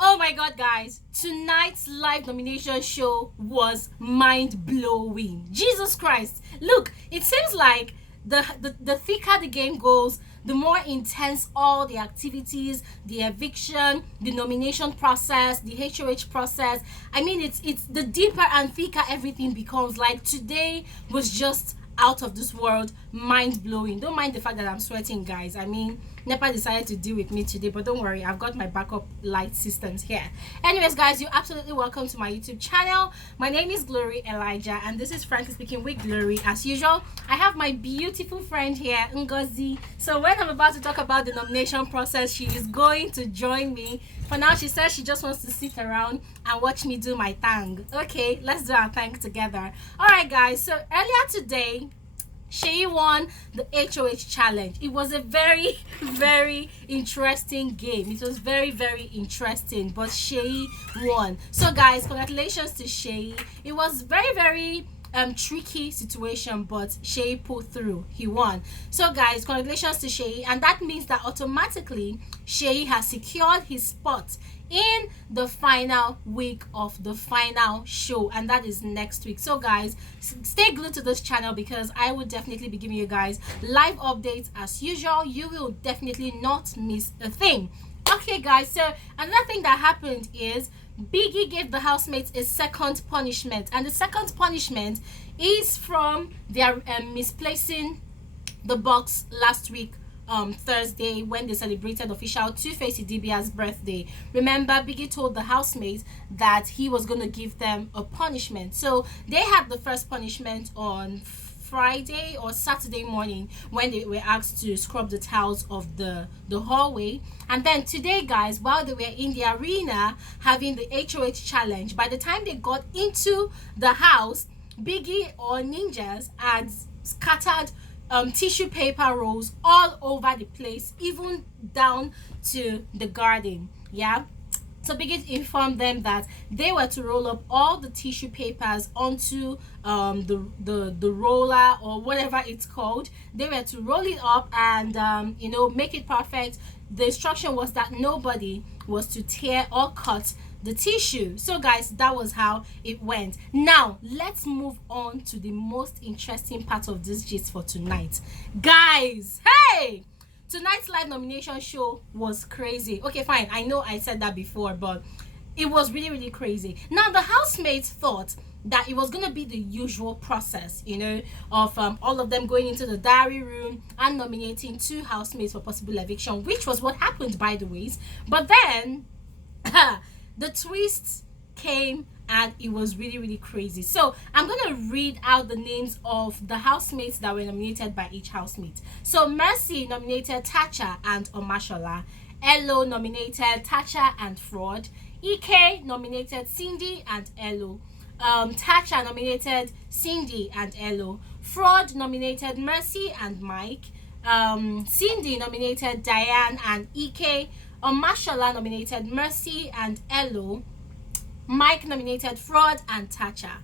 Oh my god, guys, tonight's live nomination show was mind-blowing. Jesus Christ. Look, it seems like the thicker the game goes, the more intense all the activities, the eviction, the nomination process, the HoH process. I mean, it's the deeper and thicker everything becomes. Like, today was just out of this world, mind-blowing. Don't mind the fact that I'm sweating, guys. I mean, NEPA decided to deal with me today, but don't worry, I've got my backup light systems here. Anyways, guys, you're absolutely welcome to my YouTube channel. My name is Glory Elijah, and this is Frankly Speaking with Glory. As usual, I have my beautiful friend here, Ngozi. So when I'm about to talk about the nomination process, she is going to join me. For now, she says she just wants to sit around and watch me do my thing. Okay, let's do our thing together. Alright, guys, so earlier today, SEYI won the HoH challenge. It was a very, very interesting game. It was very, very interesting, but SEYI won. So guys, congratulations to SEYI. It was very, very tricky situation, but SEYI pulled through. He won. So guys, congratulations to SEYI, and that means that automatically SEYI has secured his spot in the final week of the final show, and that is next week. So guys, stay glued to this channel because I will definitely be giving you guys live updates as usual. You will definitely not miss a thing. Okay guys, so another thing that happened is Biggie gave the housemates a second punishment, and the second punishment is from their misplacing the box last week, Thursday, when they celebrated official Two-Face Idibia's birthday. Remember, Biggie told the housemates that he was going to give them a punishment. So they had the first punishment on Friday or Saturday morning when they were asked to scrub the tiles of the hallway. And then today, guys, while they were in the arena having the HoH challenge, by the time they got into the house, Biggie or ninjas had scattered tissue paper rolls all over the place, even down to the garden. Yeah, so Biggie informed them that they were to roll up all the tissue papers onto the roller or whatever it's called. They were to roll it up and you know, make it perfect. The instruction was that nobody was to tear or cut the tissue. So guys, that was how it went. Now let's move on to the most interesting part of this gist for tonight, guys. Hey, tonight's live nomination show was crazy. Okay, fine, I know I said that before, but it was really, really crazy. Now the housemates thought that it was going to be the usual process, you know, of all of them going into the diary room and nominating two housemates for possible eviction, which was what happened, by the way. But then the twist came and it was really, really crazy. So I'm going to read out the names of the housemates that were nominated by each housemate. So Mercy nominated Tacha and Omashola. ELO nominated Tacha and FROD. IKE nominated Cindy and ELO. Tacha nominated Cindy and ELO. FROD nominated Mercy and Mike. Cindy nominated Diane and IKE. Omashola nominated Mercy and ELO. Mike nominated FROD and Tacha.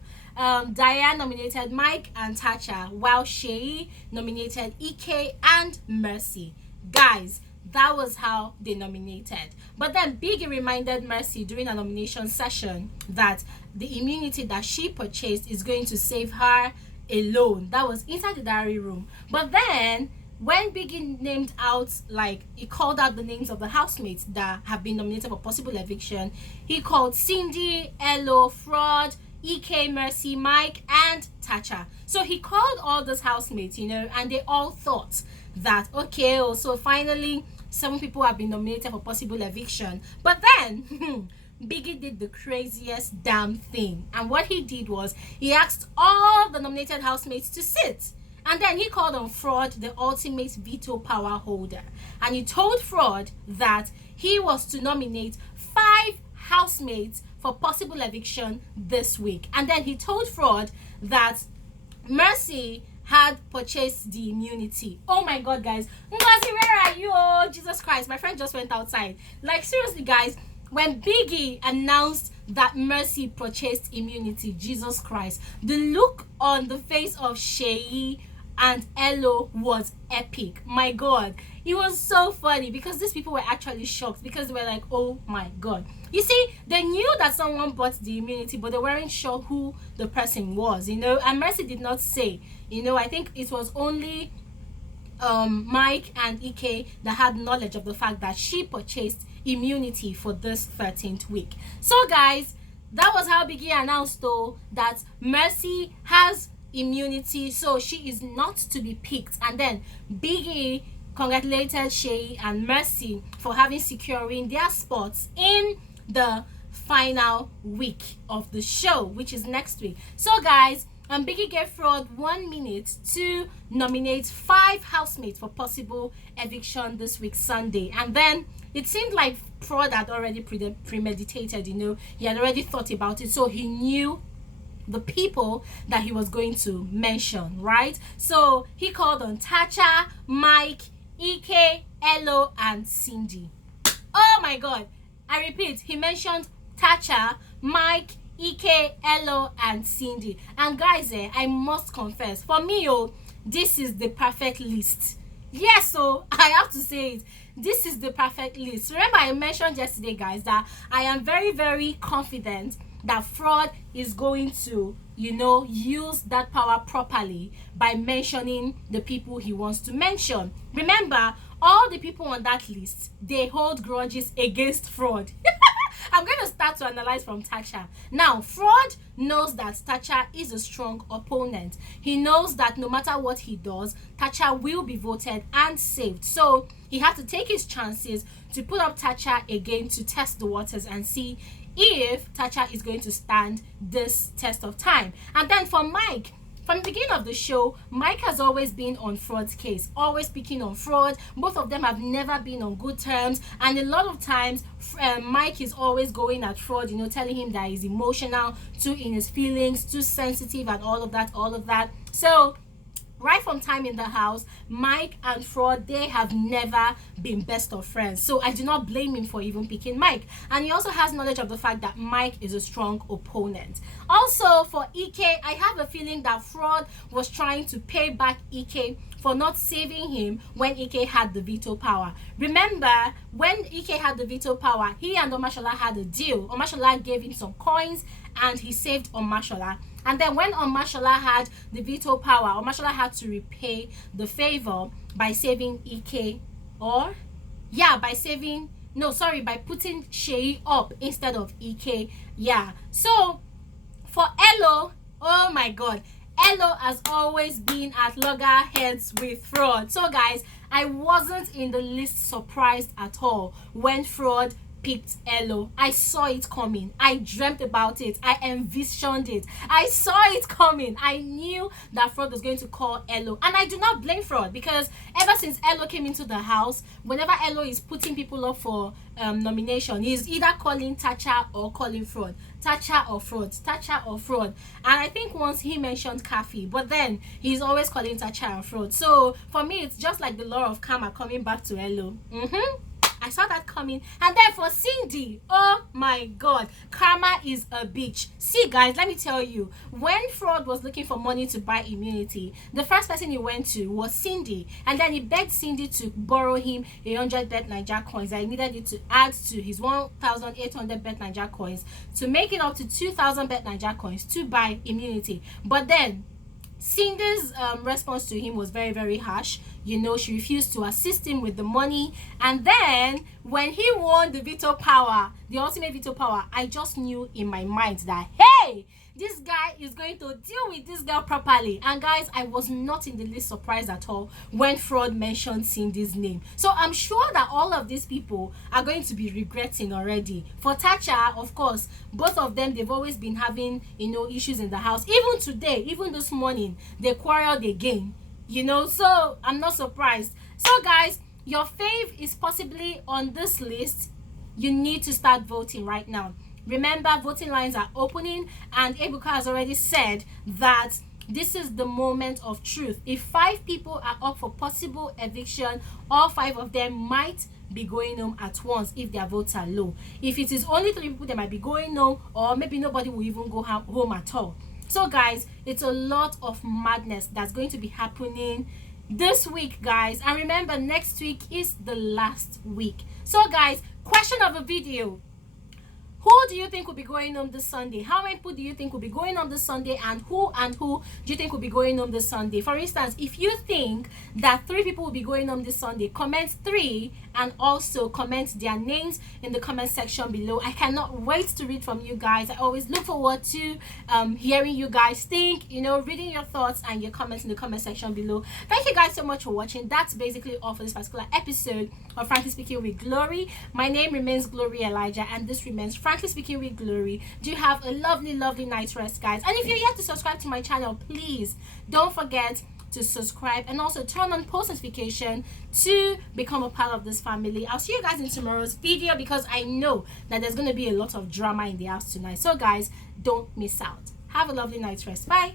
Diane nominated Mike and Tacha, while SEYI nominated IKE and Mercy. Guys, that was how they nominated. But then Biggie reminded Mercy during a nomination session that the immunity that she purchased is going to save her alone. That was inside the diary room. But then when Biggie named out, like, he called out the names of the housemates that have been nominated for possible eviction, he called Cindy, ELO, FROD, IKE, Mercy, Mike, and Tacha. So he called all those housemates, you know, and they all thought that, okay, so finally 7 people have been nominated for possible eviction. But then Biggie did the craziest damn thing, and what he did was he asked all the nominated housemates to sit. And then he called on FROD, the ultimate veto power holder. And he told FROD that he was to nominate 5 housemates for possible eviction this week. And then he told FROD that Mercy had purchased the immunity. Oh my god, guys. Ngozi, where are you? Oh, Jesus Christ. My friend just went outside. Like, seriously, guys. When Biggie announced that Mercy purchased immunity, Jesus Christ, the look on the face of SEYI and ELO was epic. My god, It was so funny because these people were actually shocked because they were like, oh my god. You see, they knew that someone bought the immunity, but they weren't sure who the person was, you know. And Mercy did not say, you know. I think it was only Mike and IKE that had knowledge of the fact that she purchased immunity for this 13th week. So guys, that was how Biggie announced though that Mercy has immunity, so she is not to be picked. And then Biggie congratulated SEYI and Mercy for having securing their spots in the final week of the show, which is next week. So guys, Biggie gave FROD 1 minute to nominate 5 housemates for possible eviction this week Sunday. And then it seemed like FROD had already premeditated, you know. He had already thought about it, so he knew the people that he was going to mention, right? So he called on Tacha, Mike, IKE, ELO, and Cindy. Oh my god, I repeat, he mentioned Tacha, Mike, IKE, ELO, and Cindy. And guys, I must confess, for me, this is the perfect list. Yes, so I have to say it. This is the perfect list. Remember, I mentioned yesterday, guys, that I am very, very confident that FROD is going to, you know, use that power properly by mentioning the people he wants to mention. Remember, all the people on that list, they hold grudges against FROD. I'm going to start to analyze from Tacha. Now, FROD knows that Tacha is a strong opponent. He knows that no matter what he does, Tacha will be voted and saved. So he had to take his chances to put up Tacha again to test the waters and see if Tacha is going to stand this test of time. And then for Mike, from the beginning of the show, Mike has always been on FROD's case, always speaking on FROD. Both of them have never been on good terms, and a lot of times Mike is always going at FROD, you know, telling him that he's emotional, too in his feelings, too sensitive, and all of that. So right from time in the house, Mike and FROD, they have never been best of friends. So I do not blame him for even picking Mike. And he also has knowledge of the fact that Mike is a strong opponent. Also, for IKE, I have a feeling that FROD was trying to pay back IKE for not saving him when IKE had the veto power. Remember, when IKE had the veto power, he and omashola had a deal. Omashola gave him some coins and he saved omashola. And then when omashola had the veto power, omashola had to repay the favor by saving IKE, by putting SEYI up instead of IKE. Yeah. So for ELO, oh my god, ELO has always been at loggerheads with FROD. So guys, I wasn't in the least surprised at all when FROD picked ELO. I saw it coming. I dreamt about it. I envisioned it. I saw it coming. I knew that FROD was going to call ELO. And I do not blame FROD, because ever since ELO came into the house, whenever ELO is putting people up for nomination, he's either calling Tacha or calling FROD. Tacha or FROD. Tacha or FROD. And I think once he mentioned khafi, but then he's always calling Tacha and FROD. So for me, it's just like the law of karma coming back to ELO. I saw that coming. And then for Cindy, oh my god, karma is a bitch. See guys, let me tell you, when FROD was looking for money to buy immunity, the first person he went to was Cindy, and then he begged Cindy to borrow him 100 BBNaija coins. I needed it to add to his 1,800 BBNaija coins to make it up to 2,000 BBNaija coins to buy immunity. But then Cindy's response to him was very, very harsh. You know, she refused to assist him with the money. And then when he won the veto power, the ultimate veto power, I just knew in my mind that, hey, this guy is going to deal with this girl properly. And guys, I was not in the least surprised at all when FROD mentioned Cindy's name. So I'm sure that all of these people are going to be regretting already. For Tacha, of course, both of them, they've always been having, you know, issues in the house. Even today, even this morning, they quarreled again, you know, so I'm not surprised. So guys, your fave is possibly on this list. You need to start voting right now. Remember, voting lines are opening, and Ebuka has already said that this is the moment of truth. If 5 people are up for possible eviction, all 5 of them might be going home at once if their votes are low. If it is only 3 people, they might be going home, or maybe nobody will even go home at all. So guys, it's a lot of madness that's going to be happening this week, guys. And remember, next week is the last week. So guys, question of a video: who do you think will be going home this Sunday? How many people do you think will be going home this Sunday? And who do you think will be going home this Sunday? For instance, if you think that 3 people will be going home this Sunday, comment 3 and also comment their names in the comment section below. I cannot wait to read from you guys. I always look forward to hearing you guys think, reading your thoughts and your comments in the comment section below. Thank you guys so much for watching. That's basically all for this particular episode of Frankly Speaking with Glory. My name remains Glory Elijah, and this remains Frankly Speaking with Glory. Do have a lovely night rest, guys. And if you're yet to subscribe to my channel, please don't forget to subscribe and also turn on post notification to become a part of this family. I'll see you guys in tomorrow's video, because I know that there's going to be a lot of drama in the house tonight. So guys, don't miss out. Have a lovely night's rest. Bye.